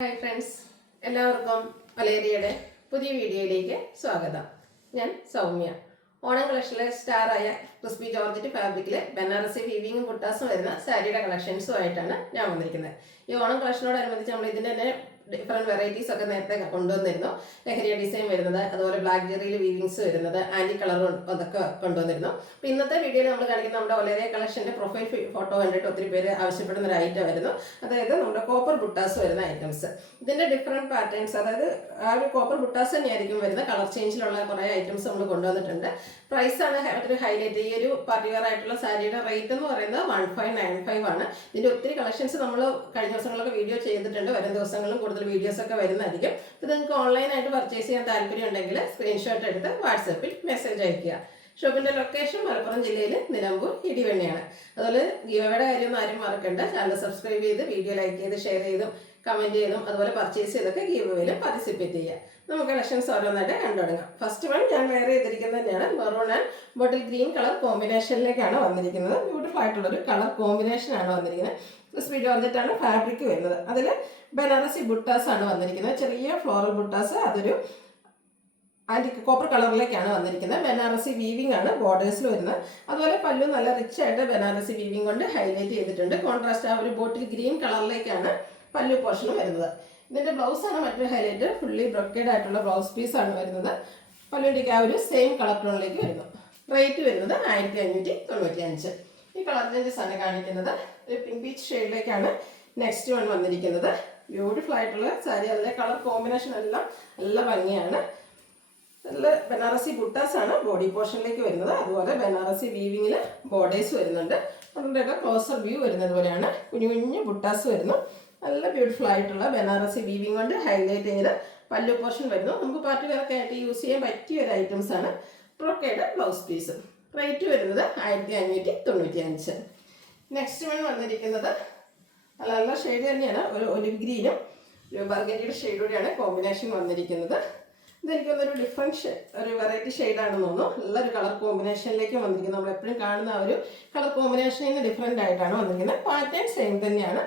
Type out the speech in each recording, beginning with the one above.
Hi friends, എല്ലാവർക്കും മലേറിയയുടെ പുതിയ വീഡിയോയിലേക്ക് സ്വാഗതം. ഞാൻ സൗമ്യ. ഓണം കളക്ഷനിലെ സ്റ്റാറായ ക്രിസ്പി ജോർജറ്റ് ഫാബ്രിക്കിലെ ബനാറസി വീവിങ്ങും ബുട്ടാസും വരുന്ന സാരിയുടെ കളക്ഷൻസുമായിട്ടാണ് ഞാൻ വന്നിരിക്കുന്നത്. ഈ ഓണം കളക്ഷനോടനുബന്ധിച്ച് നമ്മൾ ഇതിൻ്റെ തന്നെ ഡിഫറെൻറ്റ് വെറൈറ്റീസ് ഒക്കെ നേരത്തെ കൊണ്ടുവന്നിരുന്നു. ലഹരിയ ഡിസൈൻ വരുന്നത്, അതുപോലെ ബ്ലാക്ക് ജെറിയിൽ വീവിങ്സ് വരുന്നത്, ആൻറ്റി കളറും അതൊക്കെ കൊണ്ടുവന്നിരുന്നു. അപ്പോൾ ഇന്നത്തെ വീഡിയോയിൽ നമ്മൾ കാണിക്കുന്ന നമ്മുടെ ഒലേറിയ കളക്ഷൻ്റെ പ്രൊഫൈൽ ഫോട്ടോ കണ്ടിട്ട് ഒത്തിരി പേര് ആവശ്യപ്പെടുന്ന ഒരു ഐറ്റം വരുന്നു. അതായത് നമ്മുടെ കോപ്പർ ബുട്ടാസ് വരുന്ന ഐറ്റംസ്. ഇതിൻ്റെ ഡിഫറെൻറ്റ് പാറ്റേൺസ്, അതായത് ആ ഒരു കോപ്പർ ബുട്ടാസ് തന്നെയായിരിക്കും വരുന്ന കളർ ചേഞ്ചിലുള്ള കുറേ ഐറ്റംസ് നമ്മൾ കൊണ്ടുവന്നിട്ടുണ്ട്. പ്രൈസാണ് ഒരു ഹൈലൈറ്റ്. ഈ ഒരു പാർട്ടിവെയർ ആയിട്ടുള്ള സാരിയുടെ റേറ്റ് എന്ന് പറയുന്നത് 1595 ആണ്. ഇതിൻ്റെ ഒത്തിരി കളക്ഷൻസ് നമ്മൾ കഴിഞ്ഞ ദിവസങ്ങളൊക്കെ വീഡിയോ ചെയ്തിട്ടുണ്ട്. വരും ദിവസങ്ങളിലും കൂടുതൽ വീഡിയോസ് ഒക്കെ വരുന്നതായിരിക്കും. ഇത് നിങ്ങൾക്ക് ഓൺലൈനായിട്ട് പർച്ചേസ് ചെയ്യാൻ താല്പര്യം ഉണ്ടെങ്കിൽ സ്ക്രീൻഷോട്ട് എടുത്ത് വാട്സാപ്പിൽ മെസ്സേജ് അയയ്ക്കുക. ഷോപ്പിൻ്റെ ലൊക്കേഷൻ മലപ്പുറം ജില്ലയിൽ നിലമ്പൂർ ഇടിവെണ്ണയാണ്. അതുപോലെ ഗീവയുടെ കാര്യമൊന്നും ആരും മറക്കണ്ട. ചാനൽ സബ്സ്ക്രൈബ് ചെയ്ത് വീഡിയോ ലൈക്ക് ചെയ്ത് ഷെയർ ചെയ്തും കമൻറ്റ് ചെയ്തും അതുപോലെ പർച്ചേസ് ചെയ്തൊക്കെ ഗീവയിൽ പാർട്ടിസിപ്പേറ്റ് ചെയ്യുക. നമുക്ക് കളക്ഷൻസ് ഓരോന്നായിട്ട് കണ്ടു തുടങ്ങാം. ഫസ്റ്റ് വൺ ഞാൻ വെയർ ചെയ്തിരിക്കുന്നത് തന്നെയാണ്. Maroon and bottle green colour കോമ്പിനേഷനിലേക്കാണ് വന്നിരിക്കുന്നത്. ബ്യൂട്ടിഫുൾ ആയിട്ടുള്ളൊരു കളർ കോമ്പിനേഷനാണ് വന്നിരിക്കുന്നത്. ക്രിസ്പി ജോർജറ്റാണ് ഫാബ്രിക് വരുന്നത്. അതിൽ ബനാറസി ബുട്ടാസ് ആണ് വന്നിരിക്കുന്നത്. ചെറിയ ഫ്ലോറൽ ബുട്ടാസ്, അതൊരു ആൻറ്റി കോപ്പർ കളറിലേക്കാണ് വന്നിരിക്കുന്നത്. ബനാറസി വീവിംഗ് ആണ് ബോർഡേഴ്സിൽ വരുന്നത്. അതുപോലെ പല്ലു നല്ല റിച്ച് ആയിട്ട് ബനാറസി വീവിംഗ് കൊണ്ട് ഹൈലൈറ്റ് ചെയ്തിട്ടുണ്ട്. കോൺട്രാസ്റ്റ് ആ ഒരു ബോട്ടിൽ ഗ്രീൻ കളറിലേക്കാണ് പല്ലു പോർഷനും വരുന്നത്. ഇതിൻ്റെ ബ്ലൗസാണ് മറ്റൊരു ഹൈലൈറ്റ്. ഫുള്ളി ബ്രൊക്കേഡ് ആയിട്ടുള്ള ബ്ലൗസ് പീസാണ് വരുന്നത്. പല്ലുവിൻ്റെയൊക്കെ ആ ഒരു സെയിം കളർ ടോണിലേക്ക് വരുന്നു. റേറ്റ് വരുന്നത് 1595. ഈ കളർ ചേഞ്ചസ് ആണ് കാണിക്കുന്നത്. ഒരു പിങ്ക് പീച്ച് ഷെയ്ഡിലേക്കാണ് നെക്സ്റ്റ് വൺ വന്നിരിക്കുന്നത്. ബ്യൂട്ടിഫുൾ ആയിട്ടുള്ള സാരി. അതിലെ കളർ കോമ്പിനേഷൻ എല്ലാം നല്ല ഭംഗിയാണ്. നല്ല ബനാറസി ബുട്ടാസ് ആണ് ബോഡി പോർഷനിലേക്ക് വരുന്നത്. അതുപോലെ ബനാറസി വീവിങ്ങിൽ ബോർഡേഴ്സ് വരുന്നുണ്ട്. അതുകൊണ്ടൊക്കെ ക്ലോസർ വ്യൂ വരുന്നത് പോലെയാണ്. കുഞ്ഞു കുഞ്ഞു ബുട്ടാസ് വരുന്നു. നല്ല ബ്യൂട്ടിഫുൾ ആയിട്ടുള്ള ബനാറസി വീവിങ് കൊണ്ട് ഹൈലൈറ്റ് ചെയ്ത് പല്ലു പോർഷൻ വരുന്നു. നമുക്ക് പാർട്ടി വെയറൊക്കെ ആയിട്ട് യൂസ് ചെയ്യാൻ പറ്റിയ ഒരു ഐറ്റംസ് ആണ്. Brocade blouse piece. റേറ്റ് വരുന്നത് 1595. നെക്സ്റ്റ് വൺ വന്നിരിക്കുന്നത് നല്ല നല്ല ഷെയ്ഡ് തന്നെയാണ്. ഒരു ഒലിവ് ഗ്രീനും ഒരു ബർഗൻഡിയുടെ ഷെയ്ഡോടെയാണ് കോമ്പിനേഷൻ വന്നിരിക്കുന്നത്. ഇതെനിക്കൊന്നൊരു ഡിഫറെൻറ്റ് ഒരു വെറൈറ്റി ഷെയ്ഡാണെന്ന് തോന്നുന്നു. നല്ലൊരു കളർ കോമ്പിനേഷനിലേക്ക് വന്നിരിക്കുന്നത്. നമ്മൾ എപ്പോഴും കാണുന്ന ആ ഒരു കളർ കോമ്പിനേഷനിൽ നിന്ന് ഡിഫറെൻ്റ് ആയിട്ടാണ് വന്നിരിക്കുന്നത്. പാറ്റേൺ സെയിം തന്നെയാണ്.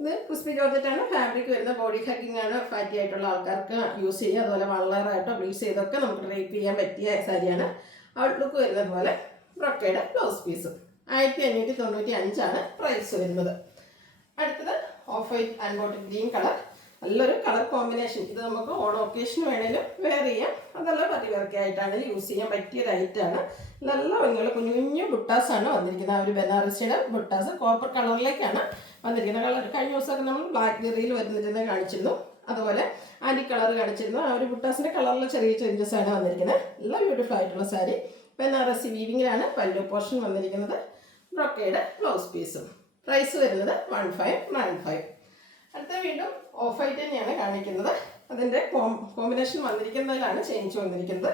ഇത് ക്രിസ്പി ജോർജറ്റാണ് ഫാബ്രിക് വരുന്ന. ബോഡി ഹഗ്ഗിംഗ് ആണ്. ഫാറ്റി ആയിട്ടുള്ള ആൾക്കാർക്ക് യൂസ് ചെയ്യുക. അതുപോലെ വളറായിട്ടോ ബ്ലീച്ച് ചെയ്തൊക്കെ നമുക്ക് ഡ്രൈപ്പ് ചെയ്യാൻ പറ്റിയ സാരിയാണ്. ഔട്ട്ലുക്ക് വരുന്നത് പോലെ ബ്രൊക്കേഡ് ബ്ലൗസ് പീസും. 1595 ആണ് പ്രൈസ് വരുന്നത്. അടുത്തത് of white and bottle green colour. നല്ലൊരു കളർ കോമ്പിനേഷൻ. ഇത് നമുക്ക് ഓണം ഒക്കേഷന് വേണേലും വെയർ ചെയ്യാം. അതല്ല പാർട്ടി വെയറൊക്കെ ആയിട്ടാണ് യൂസ് ചെയ്യാൻ പറ്റിയൊരു ഐറ്റമാണ്. നല്ല ഭംഗിയുള്ള കുഞ്ഞു കുഞ്ഞു ബുട്ടാസാണ് വന്നിരിക്കുന്നത്. ആ ഒരു ബനാറസിയുടെ ബുട്ടാസ് കോപ്പർ കളറിലേക്കാണ് വന്നിരിക്കുന്നത്. കളർ കഴിഞ്ഞ ദിവസമൊക്കെ നമ്മൾ ബ്ലാക്ക് ജെറിയിൽ വരുന്നതിനെ കാണിച്ചിരുന്നു. അതുപോലെ ആൻറ്റി കളർ കാണിച്ചിരുന്നു. ആ ഒരു ബുട്ടാസിൻ്റെ കളറിൽ ചെറിയ ചേഞ്ചസ് ആണ് വന്നിരിക്കുന്നത്. നല്ല ബ്യൂട്ടിഫുൾ ആയിട്ടുള്ള സാരി. ബനാറസി വീവിങ്ങിലാണ് പല്ലു പോർഷൻ വന്നിരിക്കുന്നത്. ബ്രൊക്കേഡ് ബ്ലൗസ് പീസും. പ്രൈസ് വരുന്നത് 1595. അടുത്ത വീണ്ടും ഓഫ് വൈറ്റ് തന്നെയാണ് കാണിക്കുന്നത്. അതിൻ്റെ കോമ്പിനേഷൻ വന്നിരിക്കുന്നതിലാണ് ചേഞ്ച് വന്നിരിക്കുന്നത്.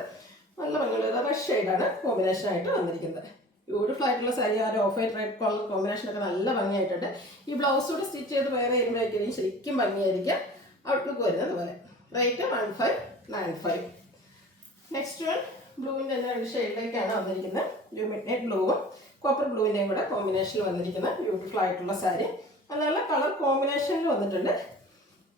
നല്ല ഭംഗിയുള്ള റഷ് ഷെയ്ഡാണ് കോമ്പിനേഷനായിട്ട് വന്നിരിക്കുന്നത്. ബ്യൂട്ടിഫുൾ ആയിട്ടുള്ള സാരി. ആ ഒരു ഓഫ് വൈറ്റ് റെഡ് കളർ കോമ്പിനേഷനൊക്കെ നല്ല ഭംഗിയായിട്ടുണ്ട്. ഈ ബ്ലൗസ് കൂടെ സ്റ്റിച്ച് ചെയ്ത് വേറെ ചെയ്യുമ്പോഴേക്കും ശരിക്കും ഭംഗിയായിരിക്കും. ഔട്ട്ലുക്ക് വരുന്നത് പോലെ. റേറ്റ് 1595. നെക്സ്റ്റ് വൺ ബ്ലൂവിൻ്റെ തന്നെ രണ്ട് ഷെയ്ഡിലേക്കാണ് വന്നിരിക്കുന്നത്. ഒരു മിഡ് നൈറ്റ് ബ്ലൂവും കോപ്പർ ബ്ലൂവിൻ്റെയും കൂടെ കോമ്പിനേഷനിൽ വന്നിരിക്കുന്ന ബ്യൂട്ടിഫുൾ ആയിട്ടുള്ള സാരി. നല്ല കളർ കോമ്പിനേഷനിൽ വന്നിട്ടുണ്ട്.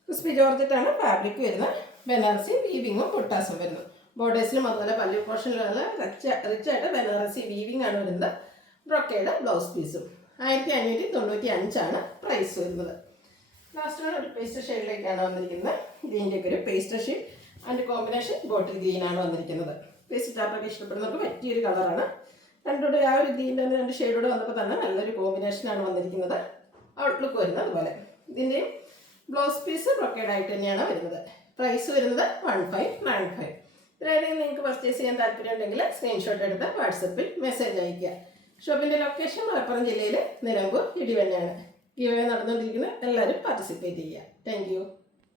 ക്രിസ്പി ജോർജറ്റാണ് ഫാബ്രിക് വരുന്നത്. ബനാറസി വീവിങ്ങും ബുട്ടാസും വരുന്നു. ബോർഡേഴ്സിലും അതുപോലെ പല്ലു പോർഷനിലുള്ള റിച്ച് ആയിട്ട് ബനാറസി വീവിംഗ് ആണ് വരുന്നത്. ബ്രൊക്കേഡ് ബ്ലൗസ് പീസും. 1595 ആണ് പ്രൈസ് വരുന്നത്. ലാസ്റ്റ് വൺ ഒരു പേസ്റ്റർ ഷെയ്ഡിലേക്കാണ് വന്നിരിക്കുന്നത്. ഗ്രീനിലേക്ക് ഒരു പേസ്റ്റർ ഷെയ്ഡ് അതിൻ്റെ കോമ്പിനേഷൻ ബോട്ടിൽ ഗ്രീൻ ആണ് വന്നിരിക്കുന്നത്. പേസ്റ്റ് ചാർട്ടൊക്കെ ഇഷ്ടപ്പെടുന്നവർക്ക് പറ്റിയൊരു കളറാണ്. രണ്ടോടെ ആ ഒരു ഗ്രീൻ്റെ രണ്ട് ഷെയ്ഡോടെ വന്നപ്പോൾ തന്നെ നല്ലൊരു കോമ്പിനേഷനാണ് വന്നിരിക്കുന്നത്. ഔട്ട്ലുക്ക് വരുന്നത് അതുപോലെ. ഇതിൻ്റെയും ബ്ലൗസ് പീസ് ബ്രൊക്കേഡ് ആയിട്ട് തന്നെയാണ് വരുന്നത്. പ്രൈസ് വരുന്നത് 1595. ഇതിനായിട്ട് നിങ്ങൾക്ക് പർച്ചേസ് ചെയ്യാൻ താല്പര്യം ഉണ്ടെങ്കിൽ സ്ക്രീൻഷോട്ട് എടുത്ത് വാട്സപ്പിൽ മെസ്സേജ് അയയ്ക്കുക. ഷോപ്പിൻ്റെ ലൊക്കേഷൻ മലപ്പുറം ജില്ലയിൽ നിലമ്പൂർ ഇടിവെണ്ണയാണ്. ഗീവ് അവേ നടന്നുകൊണ്ടിരിക്കുന്ന എല്ലാവരും പാർട്ടിസിപ്പേറ്റ് ചെയ്യുക. Thank you.